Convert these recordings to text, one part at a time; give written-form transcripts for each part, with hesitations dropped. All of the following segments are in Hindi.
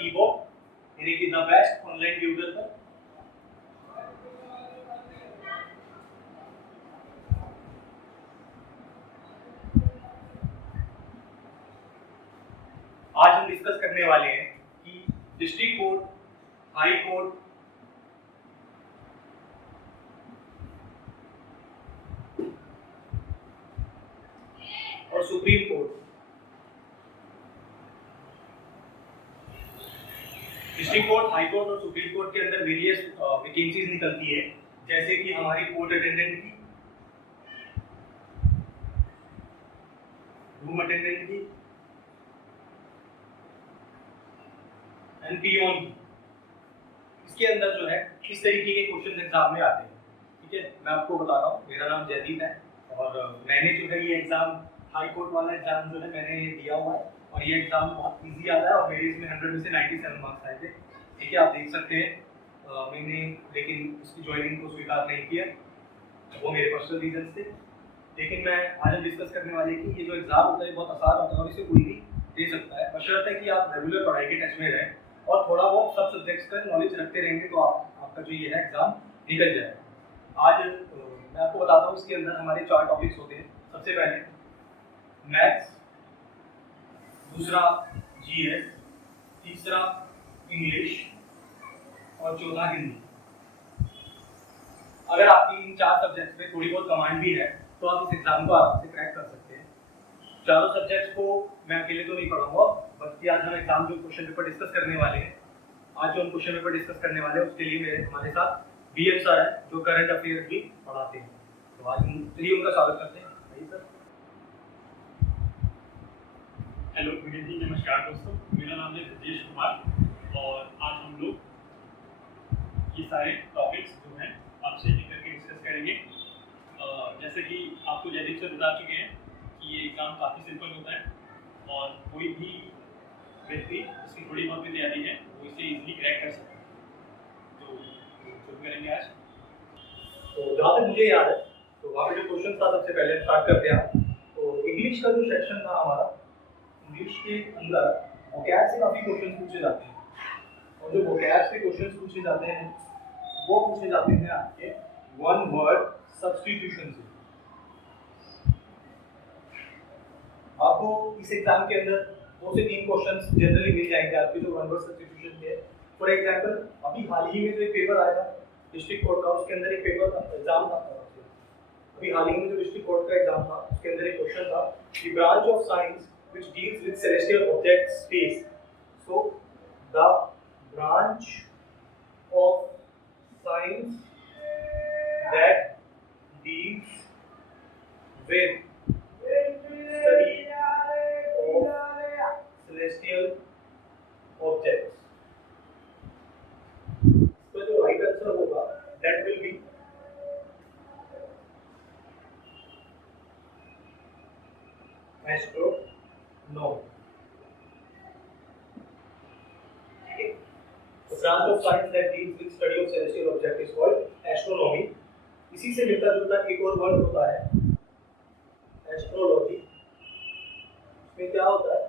keyboard. Eric is the best online tutor, sir. आज हम डिस्कस करने वाले हैं कि डिस्ट्रिक्ट कोर्ट, हाई कोर्ट और supreme court. District court, high court और सुप्रीम कोर्ट के अंदर वेरियस वैकेंसीज निकलती है, जैसे कि हमारी कोर्ट अटेंडेंट की, रूम अटेंडेंट की, पियोन की। इसके अंदर जो है किस तरीके के क्वेश्चन एग्जाम में आते हैं, ठीक है। मैं आपको बताता हूँ, मेरा नाम जयदीप है और मैंने जो है ये एग्जाम, हाई कोर्ट वाला एग्जाम जो है मैंने दिया हुआ है और ये एग्जाम बहुत इजी आता है और मेरे इसमें 100 में से 97 मार्क्स आए थे, ठीक है। आप देख सकते हैं मैंने लेकिन उसकी ज्वाइनिंग को स्वीकार नहीं किया, वो मेरे पर्सनल रीजन थे। लेकिन मैं आज हम डिस्कस करने वाले कि ये जो एग्जाम होता है बहुत आसान होता है और इसे कोई भी दे सकता है, बशर्ते कि आप रेगुलर पढ़ाई के टच में रहें और थोड़ा बहुत सब सब्जेक्ट्स का नॉलेज रखते रहेंगे तो आपका जो ये है एग्जाम निकल जाएगा। आज मैं आपको बताता हूँ, इसके अंदर हमारे 4 टॉपिक्स होते हैं। सबसे पहले मैथ्स, दूसरा जीएस, तीसरा इंग्लिश और चौथा हिंदी। अगर आपकी इन 4 सब्जेक्ट्स में थोड़ी बहुत कमांड भी है तो आप इस एग्जाम को आराम से क्रैक कर सकते हैं। चारों सब्जेक्ट्स को मैं अकेले तो नहीं पढ़ाऊंगा, बल्कि आज हम एग्जाम जो क्वेश्चन पेपर डिस्कस करने वाले हैं, आज जो हम क्वेश्चन पेपर डिस्कस करने वाले हैं उसके लिए हमारे साथ बीएम सर है जो करंट अफेयर्स भी पढ़ाते हैं। तो आज हम चलिए उनका स्वागत करते हैं। सर, हेलो, गुड इवनिंग, नमस्कार दोस्तों। मेरा नाम है ब्रजेश कुमार और आज हम लोग ये सारे टॉपिक्स जो हैं आपसे एक करके डिस्कस करेंगे। जैसे कि आपको जयदीप सर बता चुके हैं कि ये एग्ज़ाम काफ़ी सिंपल होता है और कोई भी व्यक्ति जिसकी थोड़ी बहुत भी तैयारी है वो इसे इजीली क्रैक कर सकता है। तो शुरू करेंगे आज। तो जहाँ तक मुझे याद है तो वहाँ पे जो क्वेश्चन था, सबसे पहले स्टार्ट करते हैं। तो इंग्लिश का जो सेक्शन था हमारा, इंग्लिश के अंदर वोकैब से काफ़ी क्वेश्चन पूछे जाते हैं और जो वोकैब से क्वेश्चन पूछे जाते हैं वो पूछे जाते हैं आपके वन वर्ड सब्स्टिट्यूशन से। आपको इस एग्जाम के अंदर 2 से 3 क्वेश्चंस जनरली मिल जाएंगे आपके जो वन वर्ड सब्स्टिट्यूशन के। फॉर एग्जांपल अभी हाल ही में जो एक पेपर आया था डिस्ट्रिक्ट कोर्ट का, उसके अंदर एक पेपर था, एग्जाम था। अभी हाल ही में जो डिस्ट्रिक्ट कोर्ट का एग्जाम था उसके अंदर एक क्वेश्चन था, the branch of science which deals with celestial object space. So the branch of science that deals with study of celestial objects. So जो right answer होगा that will be astronomy. Okay. The branch of science that deals with study of celestial object is called astronomy. इसी से मिलता जुलता एक और वर्ड होता है एस्ट्रोलॉजी। इसमें क्या होता है,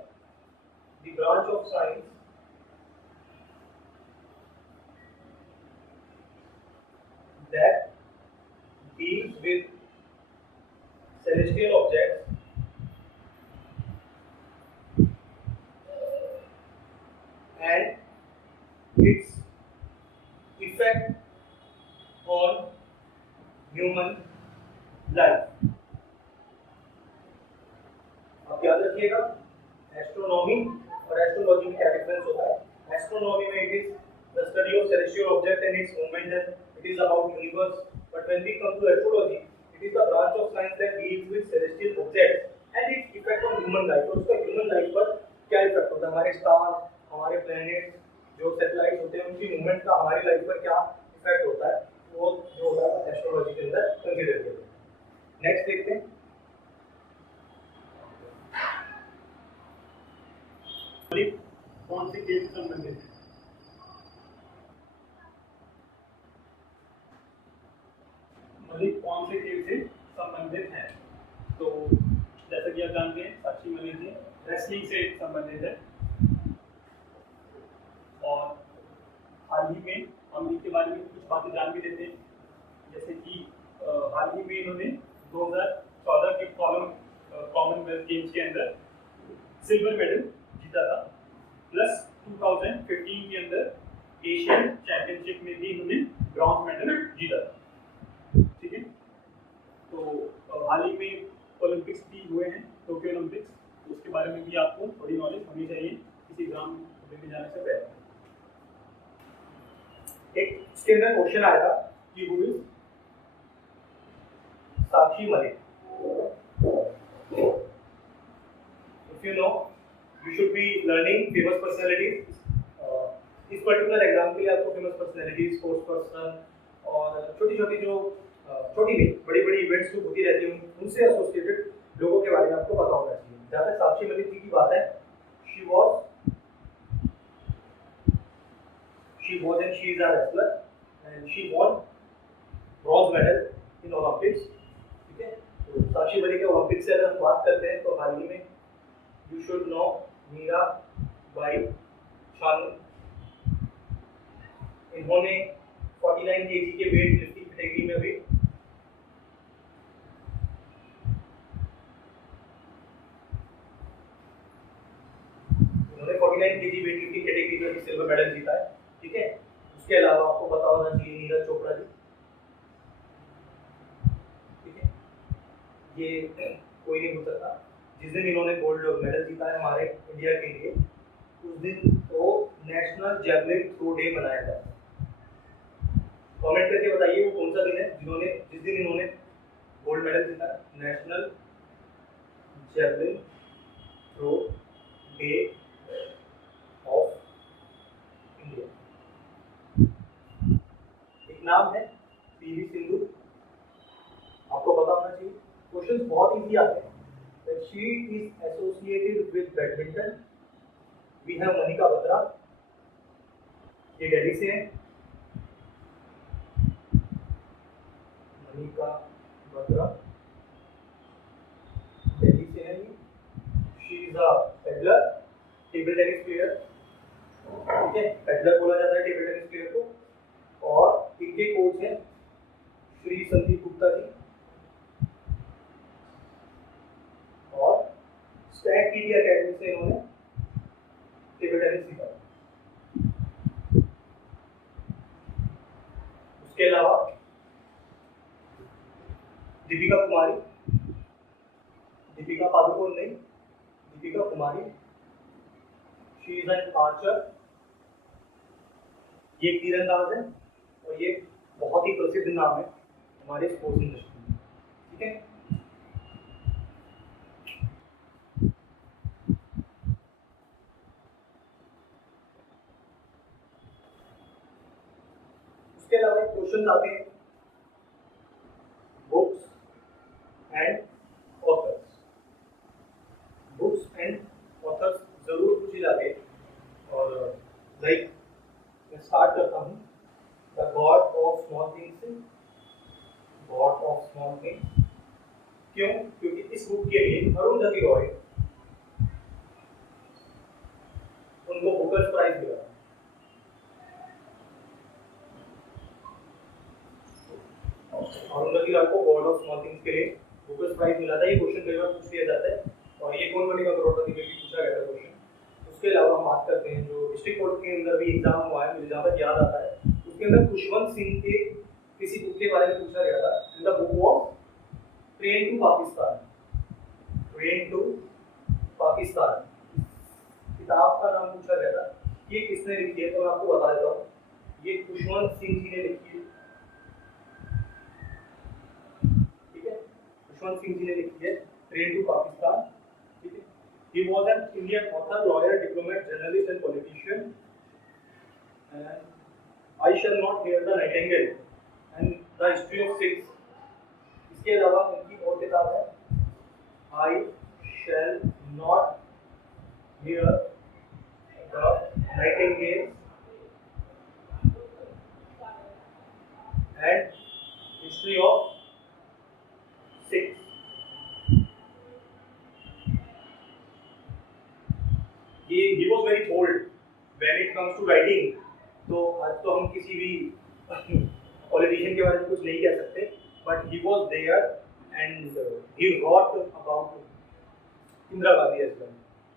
the branch of science that deals with celestial objects and its effect on human life. आप याद रखिएगा एस्ट्रोनॉमी और एस्ट्रोलॉजी में क्या डिफरेंस होता है। एस्ट्रोनॉमी में it is the study of celestial object and its movement, it is about universe. But when we come to astrology, it is the branch of science that deals with celestial objects and its effect on human life. और उसका ह्यूमन लाइफ पर क्या इफेक्ट होता है, हमारे स्टार, हमारे प्लैनेट्स, जो सैटेलाइट्स होते हैं उनकी मूवमेंट का हमारी लाइफ पर क्या इफेक्ट होता है, वो जो होता है एस्ट्रोलॉजी के अंदर कंसीडर किया जाता है। नेक्स्ट देखते हैं, कौन से केस से संबंधित है। मलिक कौन से केस से संबंधित है? तो जैसा कि आप जानते हैं साक्षी मलिक जी रेसलिंग से संबंधित है। और हाल ही में हम इनके बारे में कुछ बातें जान भी लेते हैं, जैसे कि हाल ही में इन्होंने 2014 के कॉमनवेल्थ गेम्स के अंदर सिल्वर मेडल जीता था, प्लस 2015 के अंदर एशियन चैंपियनशिप में भी इन्होंने ब्रॉन्ज मेडल जीता था। ठीक है, तो हाल ही में ओलंपिक्स भी हुए हैं, टोक्यो ओलंपिक्स, तो उसके बारे में भी आपको थोड़ी नॉलेज होनी चाहिए किसी एग्जाम देने जाने से पहले। एक इसके अंदर क्वेश्चन आया था कि who is Sakshi Malik. If you know you should be learning famous personalities. इस पर्टिकुलर एग्जाम के लिए आपको फेमस पर्सनालिटीज, स्पोर्ट्स पर्सन और छोटी छोटी जो छोटी नहीं बड़ी बड़ी इवेंट्स जो होती रहती हैं उनसे एसोसिएटेड लोगों के बारे में आपको पता होना चाहिए। जहाँ तक साक्षी मलिक जी की बात है, she was and she is a wrestler and she won bronze medal in Olympics। ठीक है, तो साक्षी मलिक के ओलंपिक्स से अगर हम बात करते हैं तो हाल ही में you should know Meera Bai Chanu. इन्होंने 49 kg के वेट लिफ्टिंग कैटेगरी में भी इन्होंने 49 kg वेट लिफ्टिंग कैटेगरी में भी सिल्वर मेडल जीता है। ठीक है, उसके अलावा आपको पता होना चाहिए नीरज चोपड़ा जी। ठीक है, ये कोई नहीं भूल सकता। जिस दिन इन्होंने गोल्ड मेडल जीता है हमारे इंडिया के लिए, उस दिन तो नेशनल जैवलिन थ्रो डे मनाया जाता है। कमेंट करके बताइए वो कौन सा दिन है जिस दिन इन्होंने गोल्ड मेडल जीता है। National javelin throw day of India. एक नाम है पीवी सिंधु, आपको पता होना चाहिए। क्वेश्चंस बहुत इजी आते हैं। That she is associated with badminton। We have Manika Batra, ये दिल्ली से हैं। मनिका बत्रा दिल्ली से हैं। She is a peddler, table tennis player. ठीक है, पेडलर बोला जाता है टेबल टेनिस प्लेयर को। और इनके कोच हैं श्री संदीप गुप्ता जी और स्टैग पीटी एकेडमी से इन्होंने टेबल टेनिस सीखा। उसके अलावा दीपिका पादुकोण नहीं, Deepika Kumari, she is an Archer. ये तीरंदाज है और ये बहुत ही प्रसिद्ध नाम है हमारे स्पोर्ट्स इंडस्ट्री में। ठीक है, उसके अलावा क्वेश्चन आते हैं books and authors. Books and authors जरूर पूछे जाते हैं। और लाइक मैं स्टार्ट करता हूँ the God of small things से। गॉड ऑफ स्मॉल थिंग्स क्यों? क्योंकि इस बुक के लिए अरुंधति रॉय उनको बुकर प्राइज मिला। अरुंधति रॉय को गॉड ऑफ स्मॉल थिंग्स के लिए बुकर प्राइज मिला था। ये क्वेश्चन कई बार पूछ लिया जाता है और ये कौन बनेगा करोड़पति में भी पूछा गया था क्वेश्चन। उसके अलावा हम बात करते हैं जो डिस्ट्रिक्ट कोर्ट के अंदर भी एग्जाम हुआ है, मुझे जहाँ तक याद आता है उसके अंदर खुशवंत सिंह के किसी बुक के बारे में पूछा गया था। In the book of train to Pakistan. Train to Pakistan किताब का नाम पूछा गया था। ये किसने लिखी है तो मैं आपको बता देता हूँ, ये खुशवंत सिंह जी ने लिखी है। ठीक है, खुशवंत सिंह जी ने लिखी है ट्रेन टू पाकिस्तान। ठीक है, he was an Indian author, lawyer, diplomat, journalist and politician and I shall not hear the nightingale and the history of Sikhs। इसके अलावा उनकी और किताब है I shall not hear the nightingale and history of Sikhs। He was very bold when it comes to writing, तो आज तो हम किसी भी पॉलिटिशियन के बारे में कुछ नहीं कह सकते, but he was there and he wrote about Indira Gandhi as well.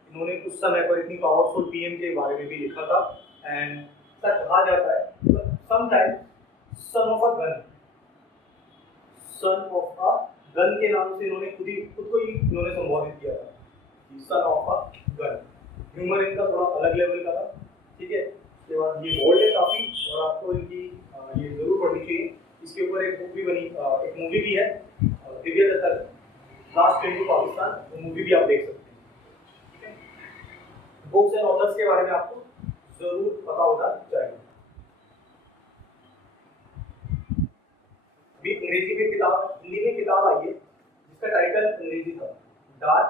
इन्होंने कुछ समय पर इतनी पावरफुल पीएम के बारे में भी लिखा था, एंड ऐसा कहा जाता है sometimes son of a gun, son of a gun के नाम से इन्होंने खुद को ही इन्होंने संबोधित किया था, son of a gun. Humour इनका थोड़ा अलग लेवल का था, ठीक है. उसके बाद ये बोल्ड है काफी, और आपको इनकी ये जरूर पढ़नी चाहिए. इसके ऊपर एक बुक भी बनी, एक मूवी भी है, Divya Dutta last train to Pakistan, वो मूवी भी आप देख सकते हैं, ठीक है. बुक्स एंड ऑथर्स के बारे में आपको जरूर पता होना चाहिए. अभी अंग्रेजी में किताब, हिंदी में किताब आई है जिसका टाइटल अंग्रेजी था डार्क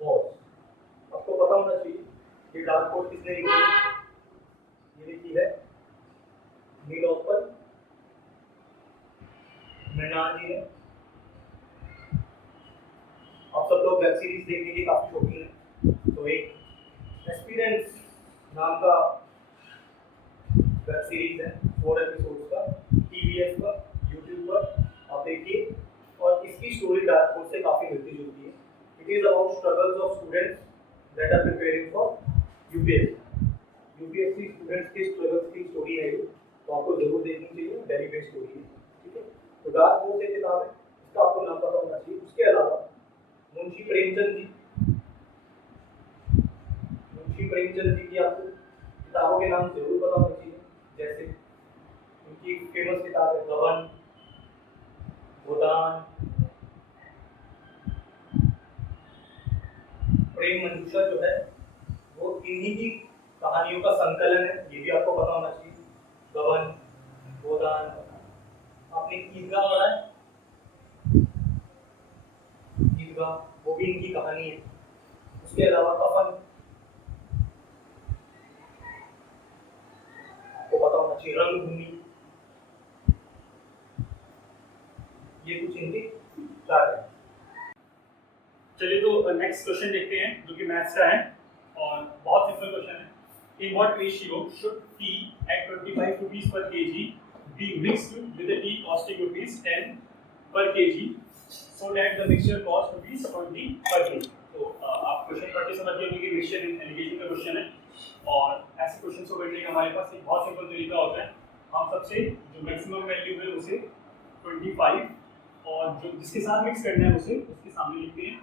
हॉर्स. आपको पता होना चाहिए कि डार्क हॉर्स किसने लिखी है. ये लिखी है नीलोफर मृणाल जी ने. आप सब लोग वेब सीरीज देखने के काफी शौकीन हैं, तो एक एक्सपीरियंस नाम का वेब सीरीज है 4 एपिसोड्स का, टीवीएस पर, यूट्यूब पर, आप देखिए. और इसकी स्टोरी डार्क हॉर्स से काफी मिलती जुलती है. It is about struggles of students that are preparing for UPSC students की स्ट्रगल्स की स्टोरी है ये, तो आपको जरूर देखनी चाहिए. डेली बेस्ड स्टोरी है, ठीक है. तो डार्क हॉर्स एक किताब है, इसका आपको नाम पता होना चाहिए. उसके अलावा मुंशी प्रेमचंद जी की आपको किताबों के नाम जरूर पता होना चाहिए. जैसे उनकी फेमस किताब है गबन, गोदान, प्रेम मंजूषा जो है वो इन्हीं की कहानियों का संकलन है, ये भी आपको पता होना चाहिए. गबन, गोदान. आपने ईदगाह पढ़ा है, ईदगाह वो भी इनकी कहानी है. उसके अलावा कफन आपको पता होना चाहिए. रंगभूमि, ये कुछ इनकी किताब है. चलिए तो नेक्स्ट क्वेश्चन देखते हैं जो कि मैथ्स का है, और बहुत सिंपल क्वेश्चन है. In what ratio should tea at 25 rupees per KG be mixed with the tea costing rupees 10 per KG so that the mixture cost rupees 20 per KG. तो आप क्वेश्चन पढ़ के समझ गए होंगे कि मिक्सचर इन एलिगेशन का क्वेश्चन है, और ऐसे क्वेश्चन को करने का हमारे पास एक बहुत सिंपल तरीका होता है. हम सबसे जो मैक्सिमम वैल्यू है उसे 25, और जो जिसके साथ मिक्स करना है उसे उसके सामने लिखते हैं,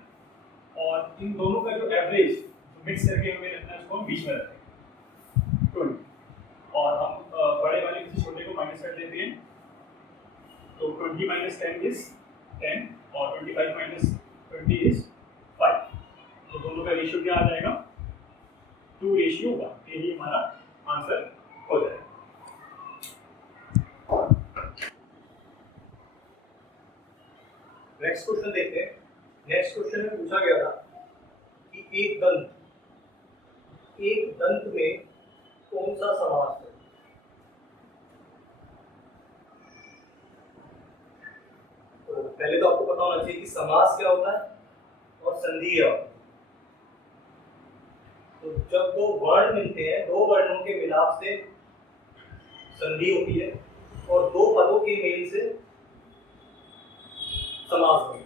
और इन दोनों का जो एवरेज मिक्स करके हमें रखना है उसको हम बीच में रखते हैं 20, और हम बड़े वाले किसी छोटे को माइनस कर देते हैं. तो 20 माइनस 10 इज 10, और 25 माइनस 20 इज 5. तो दोनों का रेशियो क्या आ जाएगा, 2:1. यही हमारा आंसर हो जाएगा. नेक्स्ट क्वेश्चन देखते हैं. नेक्स्ट क्वेश्चन में पूछा गया था कि एक दंत में कौन सा समास है. तो पहले तो आपको पता होना चाहिए कि समास क्या होता है और संधि क्या होता है. तो जब दो वर्ण मिलते हैं, दो वर्णों के मिलाप से संधि होती है, और दो पदों के मेल से समास होता है.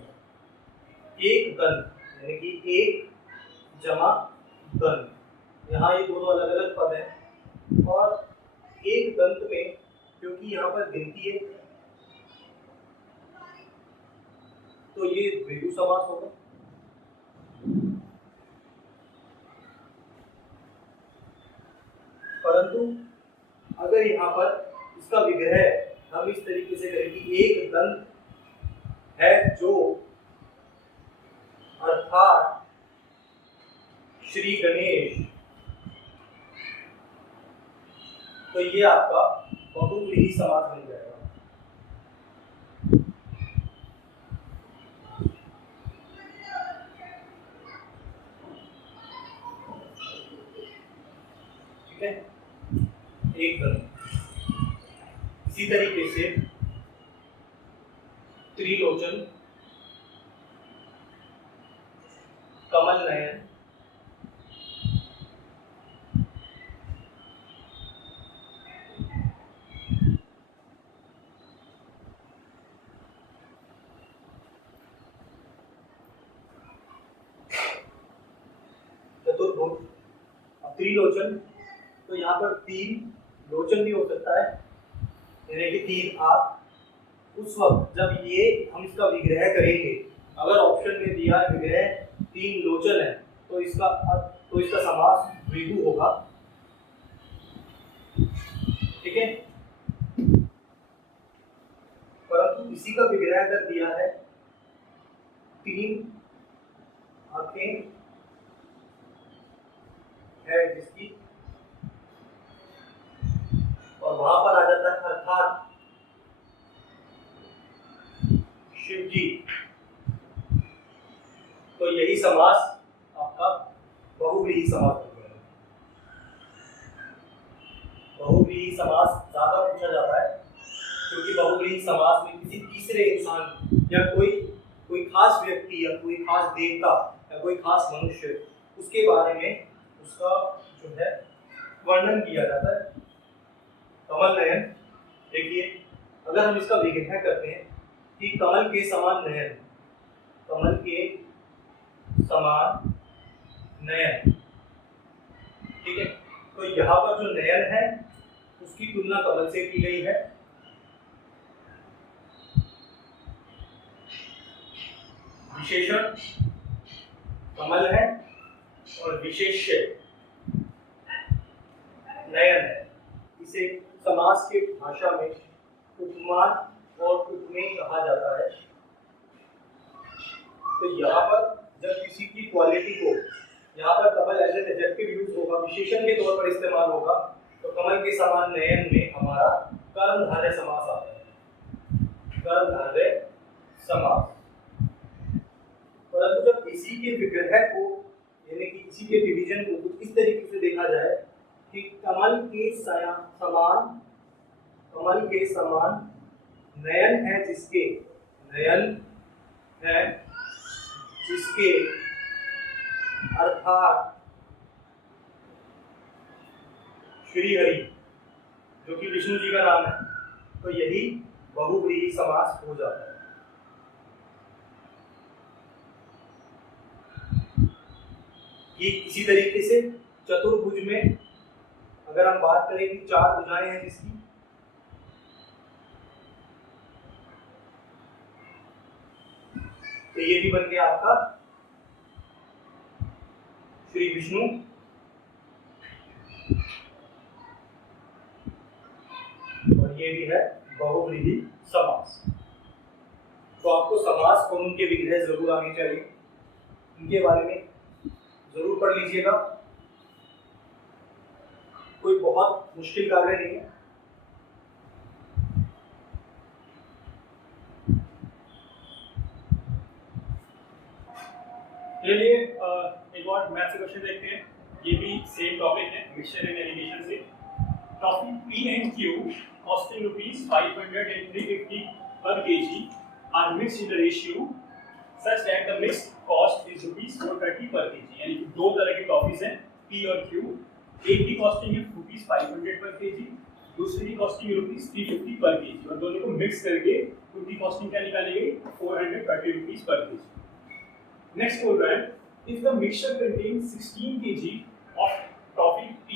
एक दंत यानी कि एक जमा दंत, यहाँ ये दोनों अलग अलग पद हैं, और एक दंत में क्योंकि यहाँ पर गिनती है तो ये द्विगु समास होगा. परंतु अगर यहाँ पर इसका विग्रह हम इस तरीके से करें कि एक दंत है जो अर्थात श्री गणेश, तो ये आपका बहुव्रीहि समास बन जाएगा. ठीक है, एक दंत. इसी तरीके से त्रिलोचन, कमल नयन, त्रिकोण, अब त्रिलोचन, तो यहाँ पर 3 लोचन भी हो सकता है, यानी कि 3 आंख। उस वक्त जब ये हम इसका विग्रह करेंगे, अगर ऑप्शन में दिया है विग्रह 3 लोचन है, तो इसका समास द्विगु होगा। ठीक है, परंतु इसी का विग्रह कर दिया है 3 आंखें है जिसकी, और वहां पर आ जाता है अर्थात शिव जी, तो यही समास आपका बहुव्रीहि समास हो गया। बहुव्रीहि समास ज्यादा पूछा जाता है क्योंकि बहुव्रीहि समास में किसी तीसरे इंसान या कोई खास व्यक्ति या कोई खास देवता या कोई खास मनुष्य, उसके बारे में उसका जो है वर्णन किया जाता है। कमल नयन, देखिए अगर हम इसका विग्रह करते हैं कि कमल के समान नयन, कमल के समान नयन, ठीक है, तो यहाँ पर जो नयन है उसकी तुलना कमल से की गई है। विशेषण कमल है और विशेष्य नयन है। इसे समास के भाषा में उपमान और उपमेय कहा जाता है। तो यहाँ पर जब किसी की क्वालिटी को, यहाँ पर कमल एज एन एडजेक्टिव यूज होगा, विशेषण के तौर पर इस्तेमाल होगा, तो कमल के समान नयन में हमारा कर्मधारय समास आता है, कर्मधारय समास। परंतु जब इसी के विग्रह को, यानी कि इसी के डिवीजन को कुछ इस तरीके से देखा जाए कि कमल के समान नयन है जिसके, नयन है जिसके अर्थात श्री हरि, जो कि विष्णु जी का नाम है, तो यही बहुव्रीहि समास हो जाता है। ये इसी तरीके से चतुर्भुज में अगर हम बात करें कि 4 भुजाएं हैं जिसकी, तो ये भी बन गया आपका श्री विष्णु, और ये भी है बहुव्रीहि समास। तो आपको समास और उनके विग्रह जरूर आने चाहिए, उनके बारे में जरूर पढ़ लीजिएगा, कोई बहुत मुश्किल कार्य नहीं है। चलिए एक और मैथ से क्वेश्चन देखते हैं, ये भी सेम टॉपिक है, मिक्सचर एंड एलिगेशन से। Topic P and Q costing rupees 500 and 350 per kg are mixed in the ratio such that the mixed cost is rupees 430 per kg। यानी कि 2 तरह की टॉफीज हैं P और Q, एक की कॉस्टिंग है रुपीज 500 पर kg, दूसरी की कॉस्टिंग रुपीज 350 पर kg, और दोनों को मिक्स करके उनकी कॉस्टिंग क्या निकाली गई 430 रुपीज पर kg। नेक्स्ट बोल रहा है, if the mixture contains 16 kg of toffee P,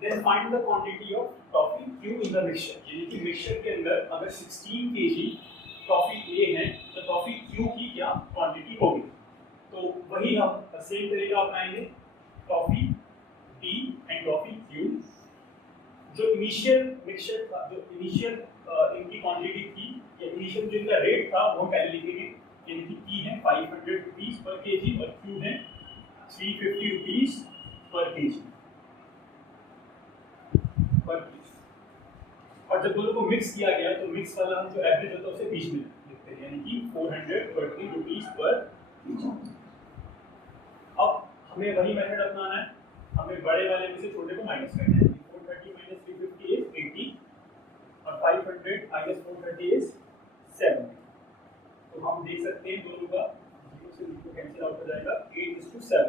then find the quantity of toffee Q in the mixture। यानी कि मिक्सचर के अंदर अगर 16 kg टॉफी A है तो टॉफी Q की क्या क्वांटिटी होगी। तो वही हम सेम तरीका अपनाएंगे, toffee B and toffee Q। जो इनिशियल मिक्सचर था, जो इनिशियल इनकी क्वांटिटी थी या इनिशियल जो इनका रेट था वो पहले लिखेंगे, यानी कि P है 500 रुपीज पर केजी और Q है 350 रुपीज पर केजी पर केजी। और जब दोनों को मिक्स किया गया तो मिक्स वाला हम जो एवरेज होता है उसे बीच में लिखते हैं, यानी कि 430 रुपीज पर केजी। अब हमें वही मेथड अपनाना है, हमें बड़े वाले में से छोटे को माइनस करना है। 430 minus 350 is 80 और 500 minus 430 is 70। तो हम देख सकते हैं दोनों का 0 से 0 कैंसिल आउट हो जाएगा, 8:7।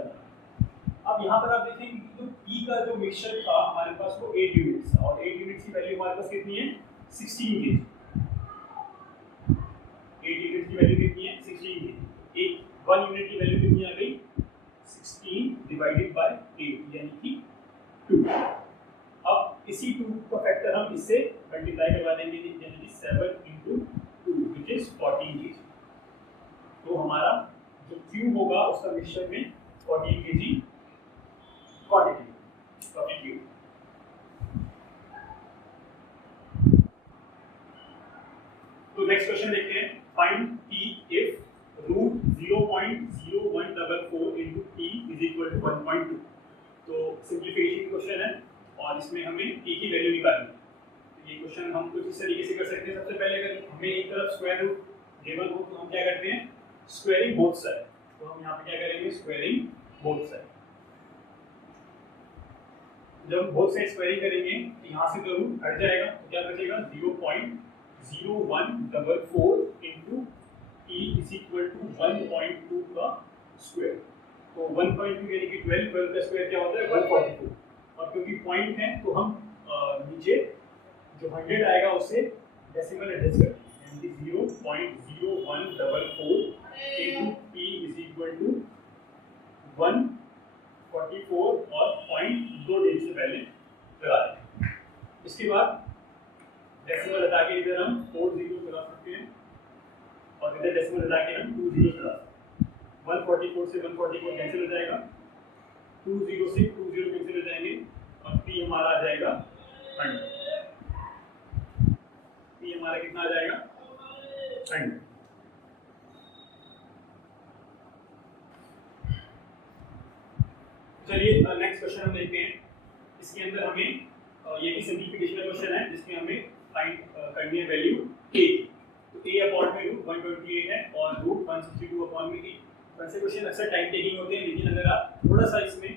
अब यहाँ पर आप देखेंगे कि जो P का जो मिक्सचर था हमारे पास वो 8 यूनिट्स था, और 8 यूनिट्स की वैल्यू हमारे पास कितनी है 16 kg। 8 यूनिट्स की वैल्यू कितनी है 16 kg। एक 1 यूनिट की वैल्यू कितनी आ गई 16 डिवाइडेड बाय 8 होगा उसका मिक्सचर में 14 kg क्वांटिटी ऑफ लिक्विड। तो नेक्स्ट क्वेश्चन देखते हैं, find P if root 0.0144 into P is equal to 1.2। तो सिंप्लीफिकेशन क्वेश्चन है और इसमें हमें P की वैल्यू निकालनी है। तो ये क्वेश्चन हम कुछ इस तरीके से कर सकते हैं। सबसे पहले अगर हमें एक तरफ स्क्वायर रूट गिवन हो तो हम क्या करते हैं, स्क्वायरिंग बोथ साइड। तो हम यहाँ पे क्या करेंगे, स्क्वायरिंग बोथ साइड। जब बोथ साइड स्क्वायरिंग करेंगे तो यहाँ से तो रूट हट जाएगा, तो क्या बचेगा 0.0144 into P is equal to 1.2 का स्क्वायर। तो 1.2 यानी कि 12 का स्क्वायर क्या होता है 144। और क्योंकि पॉइंट है तो हम नीचे जो 100 आएगा उससे डेसिमल एडजस्ट करते हैं, यानी कि 0.0144 into P is equal to 144 और पॉइंट 2 डिजिट से पहले लगा दें। इसके बाद डेसिमल हटा के इधर हम 4 जीरो लगा सकते हैं और इधर डेसिमल हटा के हम 2 जीरो लगा सकते हैं। 144 से 144 कैंसिल हो जाएगा, 2 जीरो से 2 जीरो कैंसिल हो जाएंगे और P हमारा आ जाएगा 100। P हमारा कितना आ जाएगा 100। चलिए नेक्स्ट क्वेश्चन हम देखते हैं। इसके अंदर हमें ये भी सिंप्लीफिकेशन का क्वेश्चन है जिसमें हमें फाइंड करनी है वैल्यू a की। तो a अपॉन में रूट 128 है और रूट 162 अपॉन में 8। वैसे क्वेश्चन अक्सर टाइम टेकिंग होते हैं, लेकिन अगर आप थोड़ा सा इसमें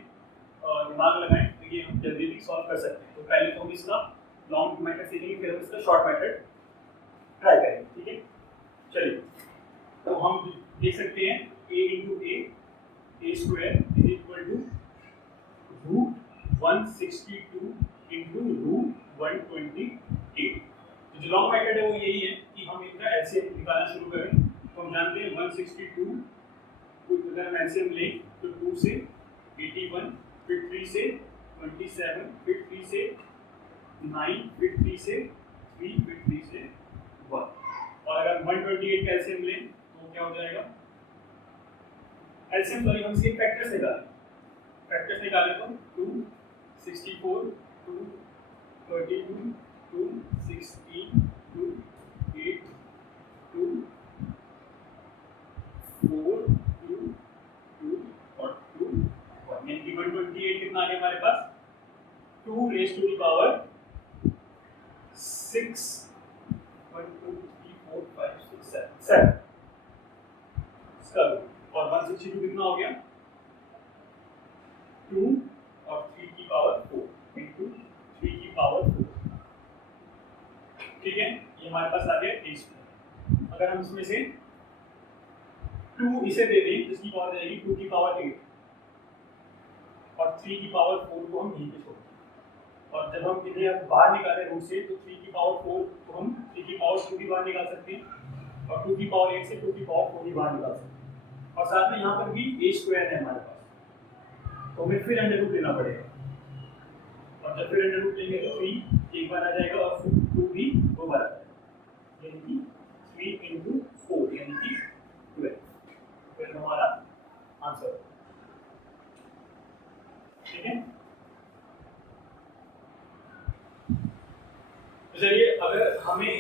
दिमाग लगाएं तो ये हम जल्दी भी सॉल्व कर सकते हैं। तो पहले तो हम इसका लॉन्ग मेथड सीखेंगे, फिर हम इसका शॉर्ट मेथड ट्राई करेंगे, ठीक है। चलिए, तो हम देख सकते हैं a into a square is equal to root 162 into root 128। तो जो लॉन्ग मेथड है वो यही है कि हम इनका एलसीएम निकालना शुरू करें। तो हम जानते हैं 162 को अगर हम एलसीएम लें तो 2 से 81, फिर 3 से 27, फिर 3 से 9, फिर 3 से 3, फिर 3 से 1। और अगर 128 का एलसीएम लें तो क्या हो जाएगा, एलसीएम सॉरी हम इसके फैक्टर्स निकालें तो 2, 64, 2, 32, 2, 16, 2, 8, 2, 4, 2, 2 और 2, 1। यानी कि 128 कितना आ गया हमारे पास 2 raised to the power 6, 1, 2, 3, 4, 5, 6, 7 इसका। और 162 कितना हो गया 2 और 3 की पावर 4 into 3 की पावर 4। ठीक है, ये हमारे पास आ गया a स्क्वायर। अगर हम इसमें से 2 इसे दे दें जिसकी पावर जाएगी 2 की पावर 8 और 3 की पावर 4 को हम यहीं पे छोड़ दें। और जब हम इन्हें अब बाहर निकालें रूट से तो 3 की पावर 4 तो हम 3 की पावर 2 भी बाहर निकाल सकते हैं और 2 की पावर 8 से 2 की पावर 4 भी बाहर निकाल सकते हैं। और साथ में यहाँ पर भी a स्क्वायर है हमारे पास, तो हमें फिर अंडर रूट लेना पड़ेगा। और जब फिर अंडर रूट लेंगे तो 3 एक बार आ जाएगा और 2 भी 2 बार आ जाएगा, यानी कि 3 into 4 यानी कि 12। फिर हमारा आंसर, ठीक है। तो चलिए, अगर हमें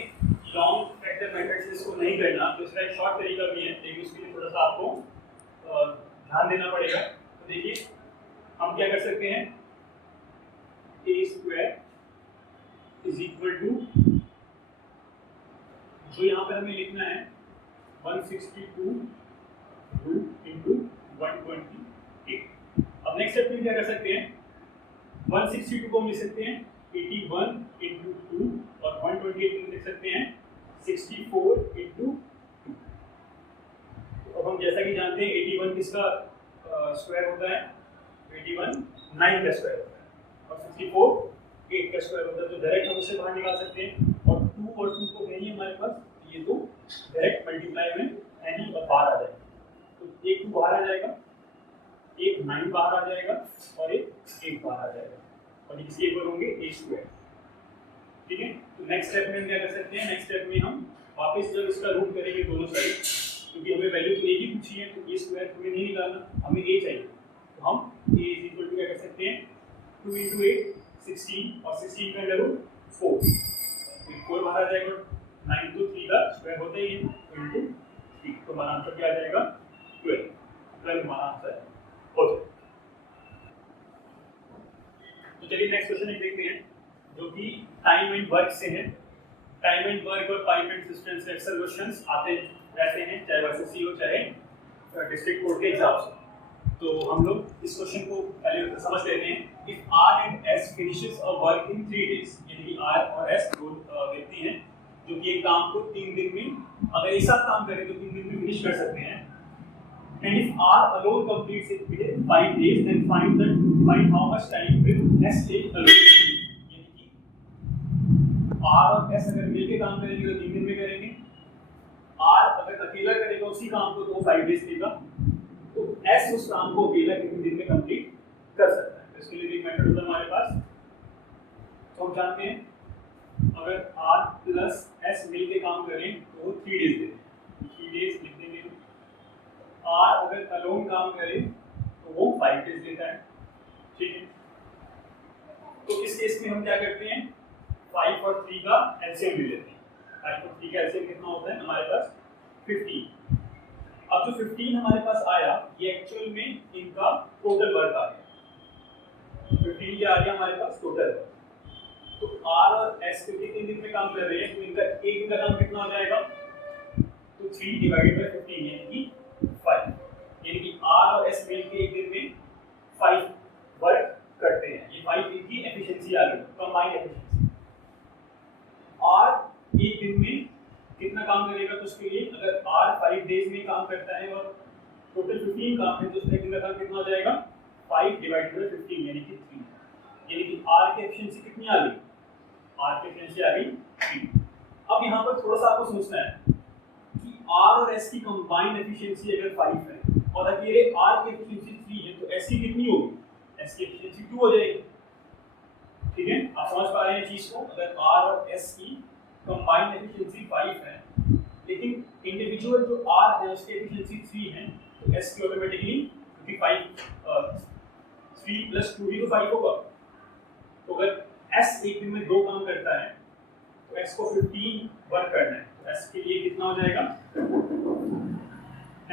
लॉन्ग फैक्टर मेथड से इसको नहीं करना तो इसका एक शॉर्ट तरीका भी है, लेकिन उसके लिए थोड़ा सा आपको ध्यान देना पड़ेगा। तो देखिए, हम क्या कर सकते हैं, a square is equal to, जो यहाँ पर हमें लिखना है 162 रूट इंटू 128। अब नेक्स्ट स्टेप में क्या कर सकते हैं, 162 को हम लिख सकते हैं 81 इंटू 2 और 128 को लिख सकते हैं 64 इंटू 2। तो अब हम जैसा कि जानते हैं 81 किसका स्क्वायर होता है, 81 9 का स्क्वायर होता है और 64 8 का स्क्वायर होता है। तो डायरेक्ट हम इसे बाहर निकाल सकते हैं और 2 और 2 तो है ही हमारे पास, ये तो डायरेक्ट मल्टीप्लाई में यानी बाहर आ जाएगा। तो एक 2 बाहर आ जाएगा, एक 9 बाहर आ जाएगा और एक 8 बाहर आ जाएगा और इसके ऊपर होंगे a स्क्वायर। ठीक है, तो नेक्स्ट स्टेप में हम क्या कर सकते हैं, नेक्स्ट स्टेप में हम वापस जब इसका रूट करेंगे दोनों साइड तो क्योंकि हमें वैल्यू तो ए की पूछी है, तो ए स्क्वायर हमें नहीं निकालना, हमें ए चाहिए। तो हम ए इज इक्वल टू क्या कर सकते हैं, 2 × 8 16 और 16 का अंडर रूट 4, 4 बाहर आ जाएगा, 9 तो 3 का स्क्वायर होता ही है, तो इंटू 3, तो हमारा आंसर क्या आ जाएगा 12 हमारा आंसर हो जाएगा। तो चलिए नेक्स्ट क्वेश्चन एक देखते हैं जो कि टाइम एंड वर्क से है। टाइम एंड वर्क और पाइप एंड डिस्टेंस से अक्सर क्वेश्चंस आते रहते हैं, चाहे वर्सेसी हो चाहे डिस्ट्रिक्ट कोर्ट के एग्जाम से। तो हम लोग इस क्वेश्चन को पहले समझ लेते हैं। If R and S finishes a work in 3 days, यानी कि आर और एस दो व्यक्ति हैं जो कि एक काम को 3 दिन में अगर एक साथ काम करें तो 3 दिन में फिनिश कर सकते हैं। And if R alone completes it within 5 days, then find how much time will S take alone. यानी कि R और S अगर मिलके काम करेंगे तो 3 दिन में करेंगे। R अगर अकेला करेगा उसी काम को तो 5 डेज लेगा। तो S उस काम को अकेला कितने दिन में कंप्लीट कर सकता है। इसके लिए एक मेथड होता है हमारे पास। तो हम जानते हैं अगर R प्लस S मिलके काम करें तो 3 डेज देते हैं। 3 डेज लिख देंगे। आर अगर अलोन काम करे तो वो 5 डेज लेता है, ठीक है। तो इस केस में हम क्या करते हैं, 5 और 3 का एलसीएम ले लेते हैं। 5 और 3 का एलसीएम कितना होता है हमारे पास 15। अब जो 15 हमारे पास आया ये एक्चुअल में इनका टोटल वर्क आ गया। 15 ये आ गया हमारे पास टोटल वर्क। तो आर और एस के 3 दिन में काम कर रहे हैं तो इनका एक दिन का काम कितना हो जाएगा, तो 3 डिवाइडेड बाय 15 यानी कि 5, यानी कि R और S मिलके एक दिन में 5 वर्क करते हैं। ये 5 इनकी एफिशिएंसी आ गई, कंबाइंड एफिशिएंसी। R एक दिन में कितना काम करेगा, तो उसके लिए अगर R 5 डेज में काम करता है और टोटल 15 काम है तो उसका एक दिन का काम कितना हो जाएगा 5 डिवाइडेड बाय 15 यानी कि 3, यानी कि R की एफिशिएंसी कितनी आ गई, R की एफिशिएंसी आ गई 3। अब यहाँ पर थोड़ा सा आपको सोचना है कि R और S की कंबाइंड एफिशिएंसी अगर 5 है और अकेले R की एफिशिएंसी 3 है तो S की कितनी होगी, S की एफिशिएंसी 2 हो जाएगी, ठीक है। आप समझ पा रहे हैं चीज को। अगर R और S की कंबाइंड एफिशिएंसी 5 है लेकिन इंडिविजुअल जो R है उसकी एफिशिएंसी 3 है तो S की ऑटोमेटिकली क्योंकि 5 3 + 2 ही तो 5 होगा। तो अगर S एक दिन में 2 काम करता है तो S को 15 वर्क करना है तो S के लिए कितना हो जाएगा,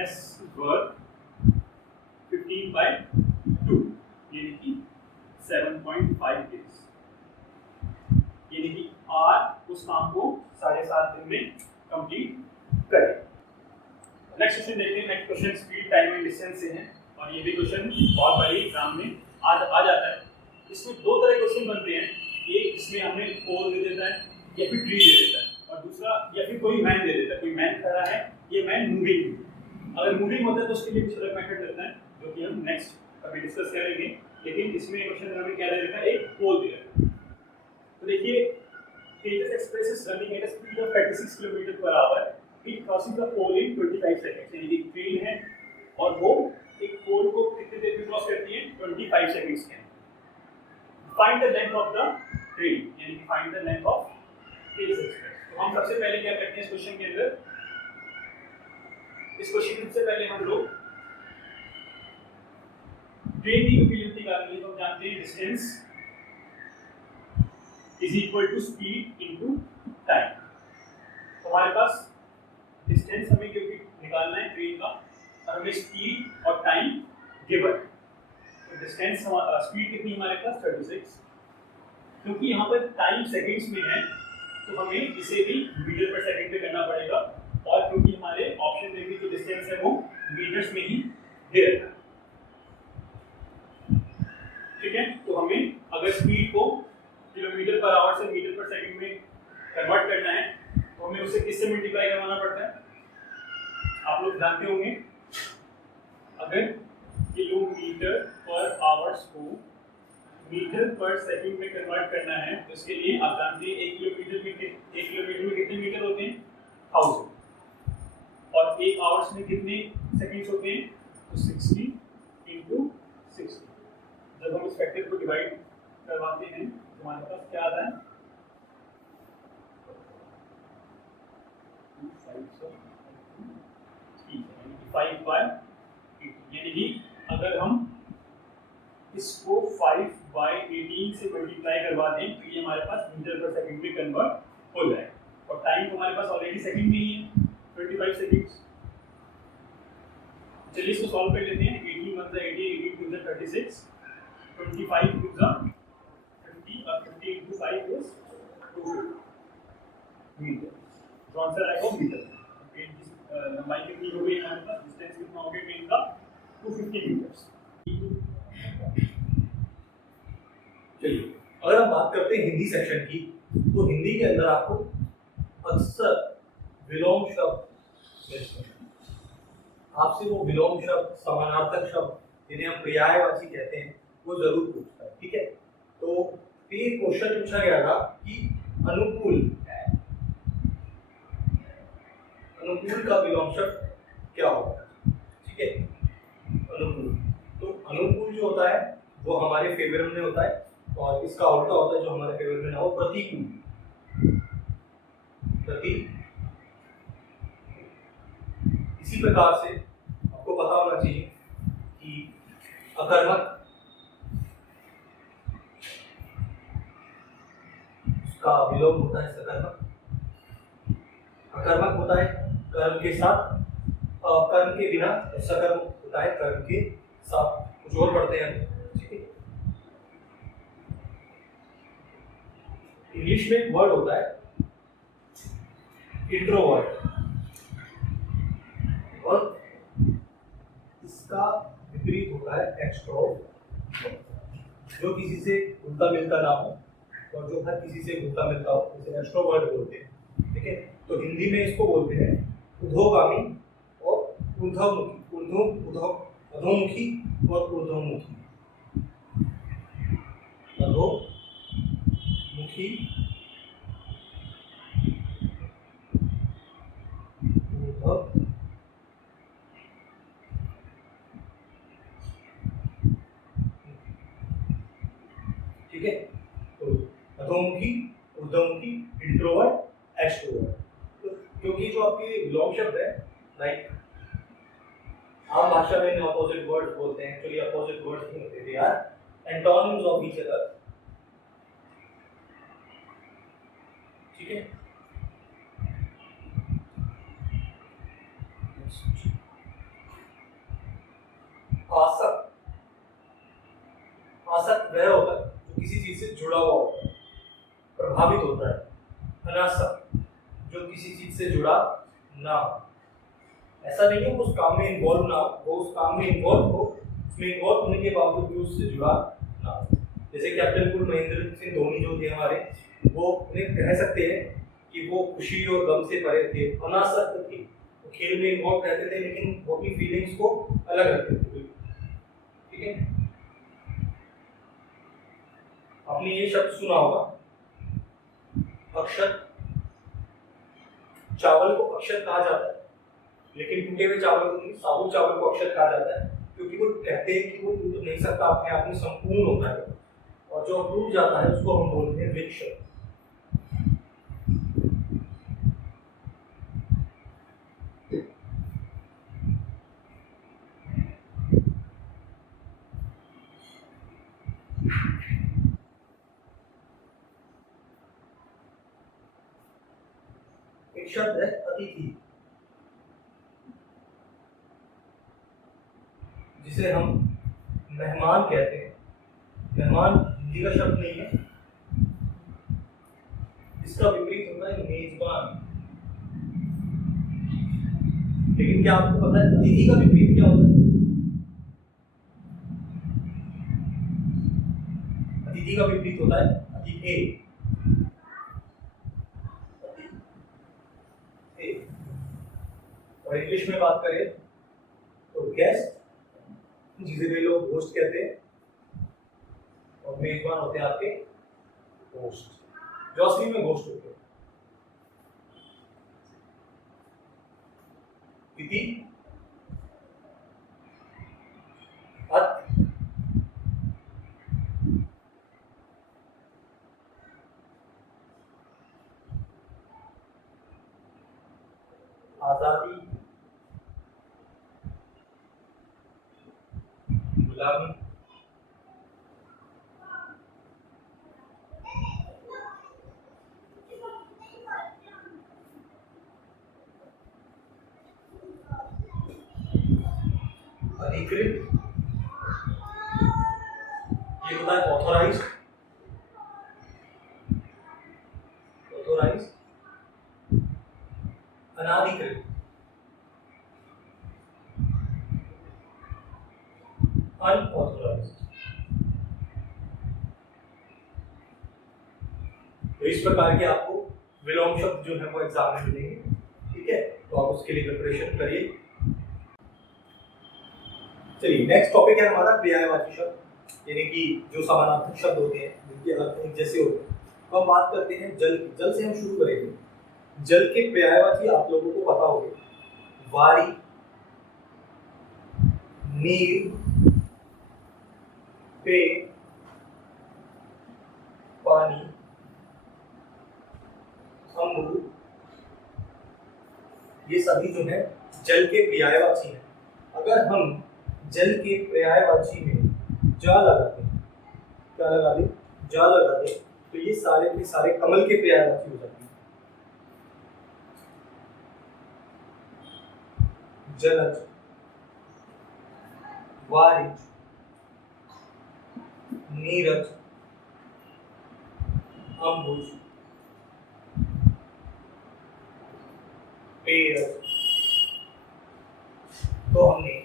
S वर्क 15/2 यानी कि 7.5 डेज, यानी कि R उस काम को 7.5 दिन में कंप्लीट करे। नेक्स्ट क्वेश्चन देखते हैं। Next question speed time and distance से है और ये भी क्वेश्चन बहुत बड़ी एग्जाम में आ जाता है। इसमें 2 तरह के क्वेश्चन बनते हैं, एक जिसमें हमें पोल दे देता है या फिर ट्री दे देता है और दूसरा या फिर कोई मैन दे देता है, कोई मैन खड़ा है, ये मैन मूविंग। अगर मूविंग होता है तो उसके लिए कुछ अलग मेथड लगता है जो कि हम नेक्स्ट कभी डिस्कस करेंगे, लेकिन इसमें क्वेश्चन हमें क्या दे रखा है, एक पोल दे रखा है। तो देखिए Tejas express is running at a speed of 36 km/h, it crossing the pole in 25 seconds, यानी कि ट्रेन है और वो एक पोल को कितने देर में क्रॉस करती है 25 सेकंड्स में। Find the length of the train, यानी कि find the length of Tejas express. तो हम सबसे पहले क्या करते हैं इस क्वेश्चन के अंदर, इस क्वेश्चन से पहले हम लोग ट्रेन की क्योंकि लेंथ निकालनी है तो हम जानते हैं distance is equal to speed into time. तो हमारे पास डिस्टेंस हमें क्योंकि निकालना है ट्रेन का और हमें स्पीड और टाइम गिवन है। तो डिस्टेंस स्पीड कितनी हमारे पास 36, क्योंकि यहाँ पर टाइम सेकंड्स में है तो हमें इसे भी मीटर पर सेकंड में करना पड़ेगा और क्योंकि हमारे ऑप्शन में भी जो डिस्टेंस है वो मीटर्स में ही दे रखा है, ठीक है। तो हमें अगर स्पीड को km/h से मीटर पर सेकंड में कन्वर्ट करना है तो हमें उसे किससे मल्टीप्लाई करवाना पड़ता है, आप लोग जानते होंगे। अगर km/h को मीटर पर सेकंड में कन्वर्ट करना है तो इसके लिए आप जानते हैं 1 किलोमीटर में कितने मीटर होते हैं 1000 और 1 आवर्स में कितने सेकंड्स होते हैं तो 60 × 60। जब हम इस फैक्टर को डिवाइड करवाते हैं तो हमारे पास क्या आता है 2 5 3 ठीक है, 5/18, यानी कि अगर हम इसको 5/18 से मल्टीप्लाई करवा दें तो ये हमारे पास मीटर पर सेकंड में कन्वर्ट हो जाए, और टाइम तो हमारे पास ऑलरेडी सेकंड में ही है 25 सेकंड्स। चलिए इसको सॉल्व कर लेते हैं। 18 1 80, 18 2 36, 25 2 50 और 50 into 5 is 250 मीटर। तो आंसर आएगा मीटर। ट्रेन की लंबाई कितनी हो गई हमारे पास, डिस्टेंस कितना हो गया ट्रेन का, 250 मीटर्स। चलिए अगर हम बात करते हैं हिंदी सेक्शन की, तो हिंदी के अंदर आपको अक्सर विलोम शब्द मिलते हैं। आपसे वो विलोम शब्द, समानार्थक शब्द जिन्हें हम पर्यायवाची कहते हैं, वो जरूर पूछता है। ठीक है, तो ये क्वेश्चन पूछा गया था कि अनुकूल का विलोम शब्द क्या होता है। ठीक है, अनुकूल, तो अनुकूल जो होता है वो हमारे फेवर में होता है, और इसका उल्टा होता है जो हमारे फेवर में ना हो, प्रतिकूल। इसी प्रकार से आपको पता होना चाहिए कि अकर्मक का विलोम होता है सकर्मक। अकर्मक होता है कर्म के साथ, कर्म के बिना, सकर्मक होता है कर्म के साथ। कुछ और पढ़ते हैं। ठीक है, इंग्लिश में एक वर्ड होता है इंट्रोवर्ट, और इसका विपरीत होता है एक्सट्रोवर्ट, जो किसी से घुलता मिलता ना हो और जो हर किसी से घुलता मिलता हो, इसे एक्सट्रोवर्ट बोलते हैं। ठीक है, तो हिंदी में इसको बोलते हैं ऊर्ध्वगामी और ऊर्ध्वमुखी, अधोमुखी और ऊर्ध्वमुखी। अधोमुखी, ऊर्ध्व, ठीक है, तो अधोमुखी, ऊर्ध्वमुखी, इंट्रोवर्ट, एक्सट्रोवर्ट। तो क्योंकि जो आपके विलोम शब्द है, लाइक आम भाषा में इन्हें अपोजिट वर्ड्स बोलते हैं, एक्चुअली अपोजिट वर्ड्स नहीं होते, they are antonyms of each other. ठीक है, आसक्त, आसक्त वह होता है जो किसी चीज से जुड़ा हुआ होता है, प्रभावित होता है। अनासक्त, जो किसी चीज से जुड़ा ना हो। ऐसा नहीं है वो उस काम में इन्वॉल्व ना हो, वो उस काम में इन्वॉल्व हो, उसमें इन्वॉल्व होने के बावजूद भी उससे जुड़ा ना हो। जैसे कैप्टन कुल महेंद्र सिंह धोनी जो थे हमारे, वो उन्हें कह सकते हैं कि वो खुशी और गम से परे थे, अनासक्त थे, वो खेल में इन्वॉल्व रहते थे लेकिन वो अपनी फीलिंग्स को अलग रखते थे। ठीक है, आपने ये शब्द सुना होगा अक्षत। चावल को अक्षत कहा जाता है, लेकिन टूटे हुए चावल को नहीं, साबुत चावल को अक्षत कहा जाता है, क्योंकि वो कहते हैं कि वो टूट नहीं सकता, अपने आप में संपूर्ण होता है, और जो टूट जाता है उसको हम बोलते हैं वृक्ष। एक शब्द है अतिथि, जिसे हम मेहमान कहते हैं। मेहमान हिंदी का शब्द नहीं है, इसका विपरीत होता है मेजबान। लेकिन क्या आपको पता है अतिथि का विपरीत क्या होता है? अतिथि का विपरीत होता है अतिथि। और इंग्लिश में बात करें तो गेस्ट, जिसे वे लोग होस्ट कहते हैं, और मेजबान होते हैं आपके होस्ट, जो असली में होस्ट होते हैं। तिथि, अत, आजादी, गुलामी, अधिकृत, ये होता है ऑथोराइज्ड, ऑथोराइज्ड, अनाधिकृत, अनऑथोराइज्ड। तो इस प्रकार के आपको विलोम शब्द जो है वो एग्जाम में मिलेंगे, ठीक है। तो आप उसके लिए प्रिपरेशन करिए। चलिए नेक्स्ट टॉपिक है हमारा पर्यायवाची शब्द, यानी कि जो समानार्थक शब्द होते हैं जिनके अर्थ एक जैसे होते हैं। तो हम बात करते हैं जल की। जल से हम शुरू करेंगे। जल के पर्यायवाची आप लोगों को पता होंगे, वारी, नीर, पेय, पानी, अमृत, ये सभी जो है जल के पर्यायवाची हैं। अगर हम जल के पर्यायवाची में जा लगा दें, क्या लगा दें, जा लगा दें, तो ये सारे के सारे कमल के पर्यायवाची हो जाते हैं। जलज, वारिज, नीरज, अम्बुज, पेयज। तो हमने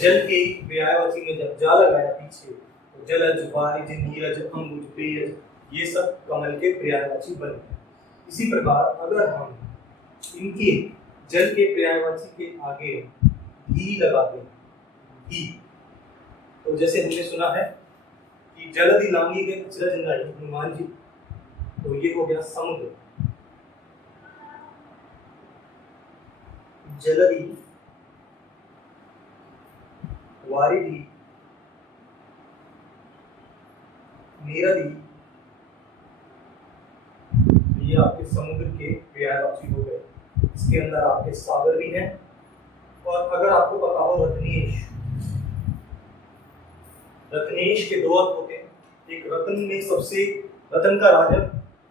जल के पर्यायवाची में जब जा लगाया पीछे, तो जलज, वारिज, नीरज, अम्बुज, पेयज, ये सब कमल के पर्यायवाची बन गए। इसी प्रकार अगर हम इनके जल के पर्यायवाची के आगे धी लगा दें, धी, तो जैसे हमने सुना है कि जलधि लांगी के अचरज नाई हनुमान जी, तो ये हो गया समुद्र। जलधि, वारिधि, नीरधि, ये आपके समुद्र के पर्यायवाची हो गए। इसके अंदर आपके सागर भी हैं। और अगर आपको पता हो रत्नेश, रत्नेश के दो अर्थ होते हैं। एक रत्न में सबसे, रत्न का राजा,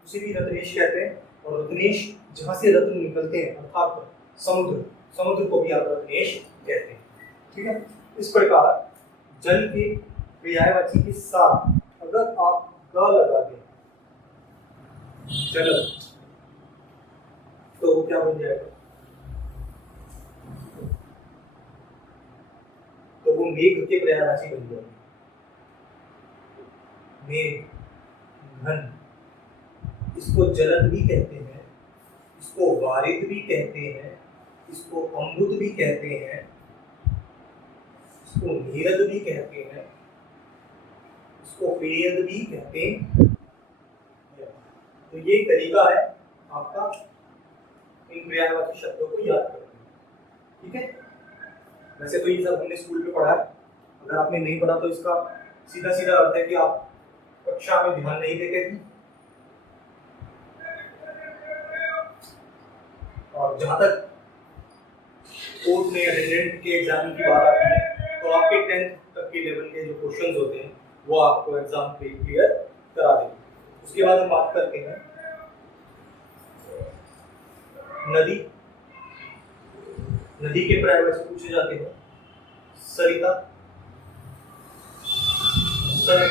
उसे भी रत्नेश कहते हैं। और रत्नेश जहां से रत्न निकलते हैं अर्थात समुद्र, समुद्र को भी आप रत्नेश कहते हैं, ठीक है। इस प्रकार जल के पर्यायवाची के साथ अगर आप ग लगा दें, जल, तो वो क्या बन जाएगा, तो वो मेघ के पर्यायवाची बन जाएगा। मेघ, घन, इसको जलद भी कहते हैं, इसको वारिद भी कहते हैं, इसको अमृत भी कहते हैं, इसको नीरद भी कहते हैं, इसको पेयद भी कहते हैं। तो ये तरीका है आपका इन पर्यायवाची शब्दों को याद करने का, ठीक है। वैसे तो ये सब हमने स्कूल में पढ़ा है, अगर आपने नहीं पढ़ा तो इसका सीधा सीधा अर्थ है कि आप कक्षा में ध्यान नहीं देते थे। और जहां तक कोर्ट में अटेंडेंट के एग्जाम की बात आती है, तो आपके 10th तक के लेवल के जो क्वेश्चंस होते हैं वो आपको एग्जाम पे क्लियर करा देंगे। उसके बाद हम बात करते हैं नदी। नदी के पर्यायवाची पूछे जाते हैं सरिता, सर,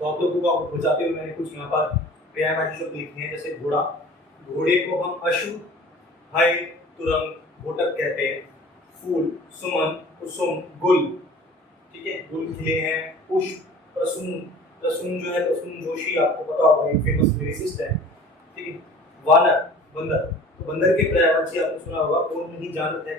तो आप लोगों को बुझाते हुए मैंने कुछ यहाँ पर पर्यायवाची शब्द लिखे हैं, जैसे घोड़ा, घोड़े को हम अशु, हय, तुरंग, घोटक कहते हैं। फूल, सुमन, कुसुम, गुल, ठीक है, गुल खिले हैं। पुष्प, प्रसून, प्रसून जो है प्रसून जोशी, आपको पता होगा, एक फेमस लिरिसिस्ट है, ठीक है। वानर, बंदर, तो बंदर के पर्यायवाची आपने सुना होगा, कौन नहीं जानत है।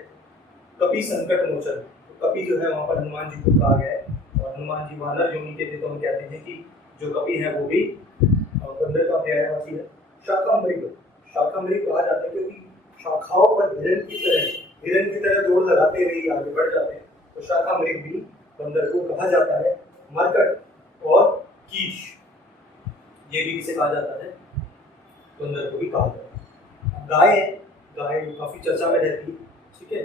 कपि, संकट मोचन, तो कपि जो है वहां पर हनुमान जी को कहा गया है। और हनुमान जी वानर योनि के थे, तो हम कहते हैं कि जो कपि है वो भी बंदर का पर्यायवाची है। शाकंभरी कहा जाता है क्योंकि शाखाओं पर हिरन की तरह दौड़ लगाते हुए ही आगे बढ़ जाते हैं, तो शाकंभरी भी बंदर को कहा जाता है। मरकट और कीश ये भी किसे कहा जाता है, बंदर को भी कहा जाता है। गाय काफी चर्चा में रहती है, ठीक है,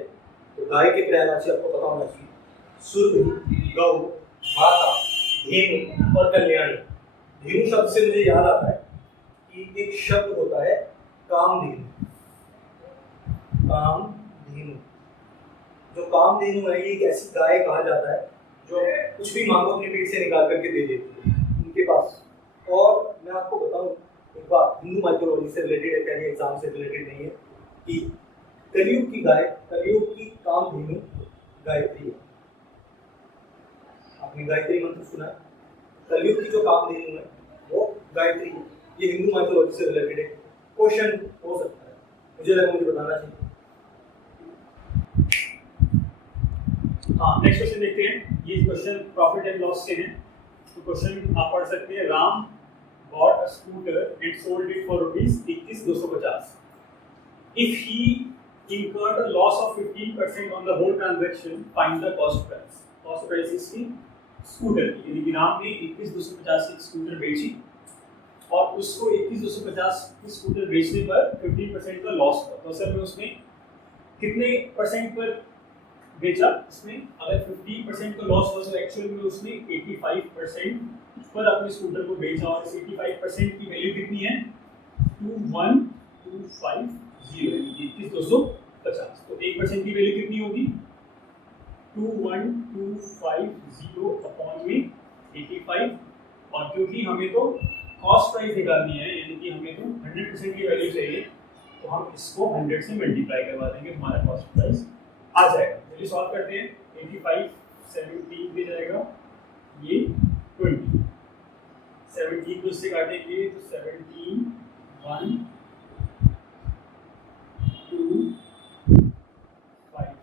तो गाय के पर्यायवाची आपको पता होना चाहिए, सुरभि, गौ, माता, धेनु और कल्याणी। धेनु शब्द से मुझे याद आता है कि एक शब्द होता है कामधेनु। जो कामधेनु है ये एक ऐसी गाय कहा जाता है जो कुछ भी मांगो अपने पेट से निकाल करके दे देती है उनके पास। और मैं आपको बताऊं एक बात, हिंदू माइथोलॉजी से रिलेटेड है, कहीं एग्जाम से रिलेटेड नहीं है, कि कलयुग की कामधेनु गायत्री है। आपने गायत्री मंत्र सुना है? कलयुग की जो कामधेनु है वो गायत्री है। ये हिंदू माइथोलॉजी से रिलेटेड है, क्वेश्चन हो सकता है, मुझे लगा मुझे बताना चाहिए। हाँ, नेक्स्ट क्वेश्चन देखते हैं। ये क्वेश्चन प्रॉफिट एंड लॉस से है, तो क्वेश्चन आप पढ़ सकते हैं। Ram bought a scooter and sold it for rupees 21,250. If he incurred a loss of 15% on the whole transaction, find the cost price. Cost price इसकी स्कूटर की, यानी कि राम ने 21,250 की स्कूटर बेची और उसको 21,250 की स्कूटर बेचने पर 15% का लॉस हुआ। तो असल में उसने कितने परसेंट पर बेचा? इसमें अगर 50% का लॉस हुआ तो एक्चुअल में उसने 85% पर अपने स्कूटर को बेचा, और इस 85% की वैल्यू कितनी है? 21,250, 21,250। तो 1% की वैल्यू कितनी होगी? 21,250 अपॉन में 85। और क्योंकि हमें तो कॉस्ट प्राइस निकालनी है, यानी कि हमें तो 100% की वैल्यू चाहिए, तो हम इसको 100 से मल्टीप्लाई करवा देंगे, हमारा कॉस्ट प्राइस आ जाएगा। चलिए सॉल्व करते हैं। 85 17 दे जाएगा, ये 20, 17 को इससे काटेंगे तो 17 1 2 5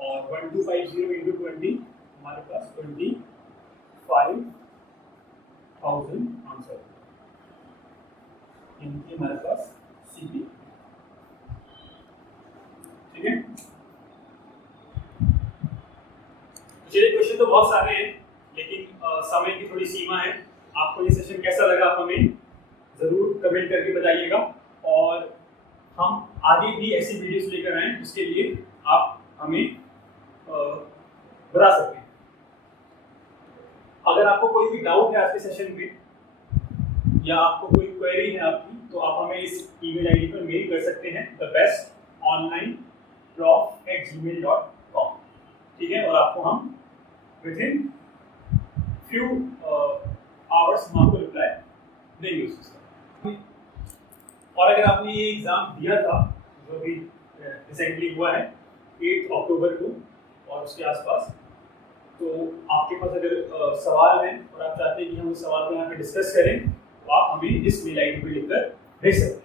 और 1250 इंटू 20 हमारे पास 25,000 आंसर, इनकी हमारे पास सीपी। ठीक है, चलिए क्वेश्चन तो बहुत सारे हैं, लेकिन समय की थोड़ी सीमा है। आपको ये सेशन कैसा लगा आप हमें ज़रूर कमेंट करके बताइएगा, और हम आगे भी ऐसी वीडियोस लेकर आएँ, उसके लिए आप हमें बता सकते हैं। अगर आपको कोई भी डाउट है आज के सेशन में या आपको कोई क्वेरी है आपकी, तो आप हमें इस ईमेल आईडी पर मेल कर सकते हैं, thebestonlineprof@gmail.com। ठीक है, और आपको हम विदिन फ्यू आवर्स हम आपको रिप्लाई देंगे उस चीज़। और अगर आपने ये एग्ज़ाम दिया था जो भी रिसेंटली हुआ है 8 अक्टूबर को और उसके आसपास, तो आपके पास अगर सवाल हैं और आप चाहते हैं कि हम उस सवाल को यहाँ पे डिस्कस करें, तो आप हमें इस मेल आईडी पे लिखकर भेज सकते हैं।